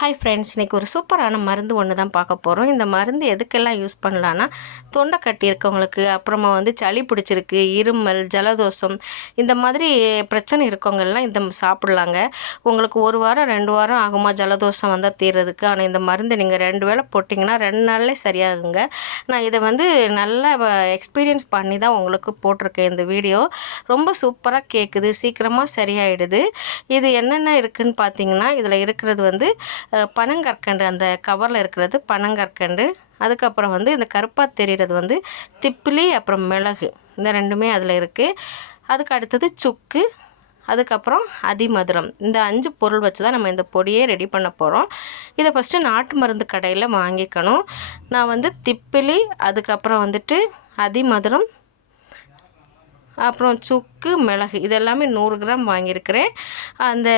Hi friends இன்றைக்கி ஒரு சூப்பரான மருந்து ஒன்று தான் பார்க்க போகிறோம் இந்த மருந்து எதுக்கெல்லாம் யூஸ் பண்ணலான்னா தொண்டை கட்டி இருக்கவங்களுக்கு அப்புறமா வந்து சளி பிடிச்சிருக்கு இருமல் ஜலதோஷம் இந்த மாதிரி பிரச்சனை இருக்கவங்கெல்லாம் இந்த சாப்பிட்லாங்க. உங்களுக்கு ஒரு வாரம் ரெண்டு வாரம் ஆகுமா ஜலதோஷம் வந்தால் தீர்றதுக்கு? ஆனால் இந்த மருந்து நீங்கள் ரெண்டு வேளை போட்டிங்கன்னா ரெண்டு நாள்லே சரியாகுங்க. நான் இதை வந்து நல்ல எக்ஸ்பீரியன்ஸ் பண்ணி தான் உங்களுக்கு போட்டிருக்கேன் இந்த வீடியோ ரொம்ப சூப்பராக கேட்குது சீக்கிரமாக சரியாயிடுது. இது என்னென்ன இருக்குதுன்னு பார்த்தீங்கன்னா இதில் இருக்கிறது வந்து பனங்கற்கண்டு அந்த கவரில் இருக்கிறது பனங்கற்கண்டு. அதுக்கப்புறம் வந்து இந்த கருப்பாக தெரிகிறது வந்து திப்பிலி அப்புறம் மிளகு. இந்த ரெண்டுமே அதில் இருக்குது அதுக்கு அடுத்தது சுக்கு அதுக்கப்புறம் அதிமதுரம். இந்த அஞ்சு பொருள் வச்சு தான் நம்ம இந்த பொடியே ரெடி பண்ண போகிறோம் இதை ஃபஸ்ட்டு நாட்டு மருந்து கடையில் வாங்கிக்கணும். நான் வந்து திப்பிலி அதுக்கப்புறம் வந்துட்டு அதிமதுரம் அப்புறம் சுக்கு மிளகு இதெல்லாமே நூறு கிராம் வாங்கியிருக்கிறேன். அந்த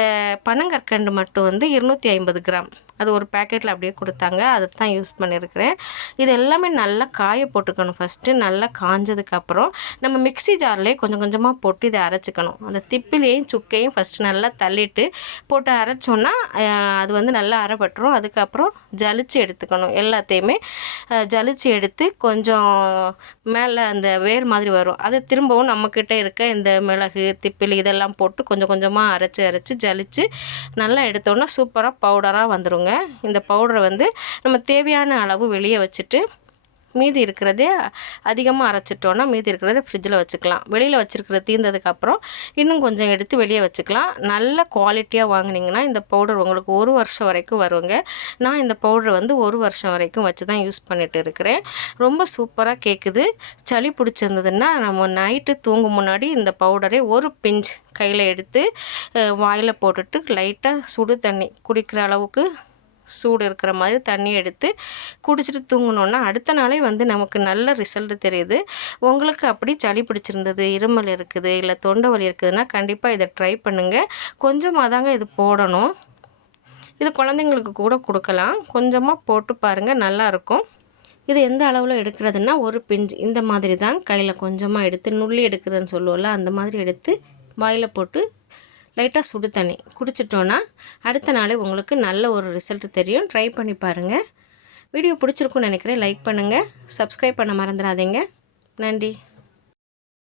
பனங்கற்கண்டு மட்டும் வந்து இருநூற்றி ஐம்பது கிராம். அது ஒரு பேக்கெட்டில் அப்படியே கொடுத்தாங்க. அதை தான் யூஸ் பண்ணியிருக்கிறேன் இது எல்லாமே நல்லா காய போட்டுக்கணும் ஃபஸ்ட்டு நல்லா காஞ்சதுக்கப்புறம் நம்ம மிக்ஸி ஜார்லேயே கொஞ்சம் கொஞ்சமாக போட்டு இதை அரைச்சிக்கணும். அந்த திப்பிலையும் சுக்கையும் ஃபஸ்ட்டு நல்லா தள்ளிட்டு போட்டு அரைச்சோன்னா அது வந்து நல்லா அரைப்பட்டுரும். அதுக்கப்புறம் ஜலிச்சு எடுத்துக்கணும். எல்லாத்தையுமே ஜலிச்சு எடுத்து கொஞ்சம் மேலே அந்த வேர் மாதிரி வரும். அது திரும்பவும் நம்மக்கிட்ட இருக்க இந்த மிளகு திப்பிலி இதெல்லாம் போட்டு கொஞ்சம் கொஞ்சமாக அரைச்சி அரைச்சி ஜலிச்சு நல்லா எடுத்தோன்னா சூப்பராக பவுடராக வந்துடும் வச்சுக்கோங்க. இந்த பவுடரை வந்து நம்ம தேவையான அளவு வெளியே வச்சுட்டு மீதி இருக்கிறதே அதிகமாக அரைச்சிட்டோன்னா மீதி இருக்கிறத ஃப்ரிட்ஜில் வச்சுக்கலாம். வெளியில் வச்சுருக்கிறது தீர்ந்ததுக்கப்புறம் இன்னும் கொஞ்சம் எடுத்து வெளியே வச்சுக்கலாம். நல்ல குவாலிட்டியாக வாங்கினீங்கன்னா இந்த பவுடர் உங்களுக்கு ஒரு வருஷம் வரைக்கும் வருங்க. நான் இந்த பவுடரை வந்து ஒரு வருஷம் வரைக்கும் வச்சு தான் யூஸ் பண்ணிட்டு இருக்கிறேன். ரொம்ப சூப்பராக கேட்குது சளி பிடிச்சிருந்ததுன்னா நம்ம நைட்டு தூங்கும் முன்னாடி இந்த பவுடரை ஒரு பிஞ்ச் கையில் எடுத்து வாயில் போட்டுட்டு லைட்டாக சுடு தண்ணி குடிக்கிற அளவுக்கு சூடு இருக்கிற மாதிரி தண்ணி எடுத்து குடிச்சிட்டு தூங்கணுன்னா அடுத்த நாளே வந்து நமக்கு நல்ல ரிசல்ட் தெரியுது. உங்களுக்கு அப்படி சளி பிடிச்சிருந்தது இருமல் இருக்குது இல்லை தொண்டை வலி இருக்குதுன்னா கண்டிப்பாக இதை ட்ரை பண்ணுங்கள் கொஞ்சமாக தாங்க இது போடணும். இது குழந்தைங்களுக்கு கூட கொடுக்கலாம். கொஞ்சமாக போட்டு பாருங்கள் நல்லாயிருக்கும் இது எந்த அளவில் எடுக்கிறதுனா ஒரு பிஞ்சு. இந்த மாதிரி தான் கையில் கொஞ்சமாக எடுத்து நுள்ளி எடுக்குதுன்னு சொல்லுவோம்ல அந்த மாதிரி எடுத்து வாயில் போட்டு லைட்டாக சுடு தண்ணி. குடிச்சிட்டோன்னா அடுத்த நாளே உங்களுக்கு நல்ல ஒரு ரிசல்ட் தெரியும். ட்ரை பண்ணி பாருங்கள் வீடியோ பிடிச்சிருக்குன்னு நினைக்கிறேன். லைக் பண்ணுங்கள் சப்ஸ்கிரைப் பண்ண மறந்துடாதீங்க. நன்றி.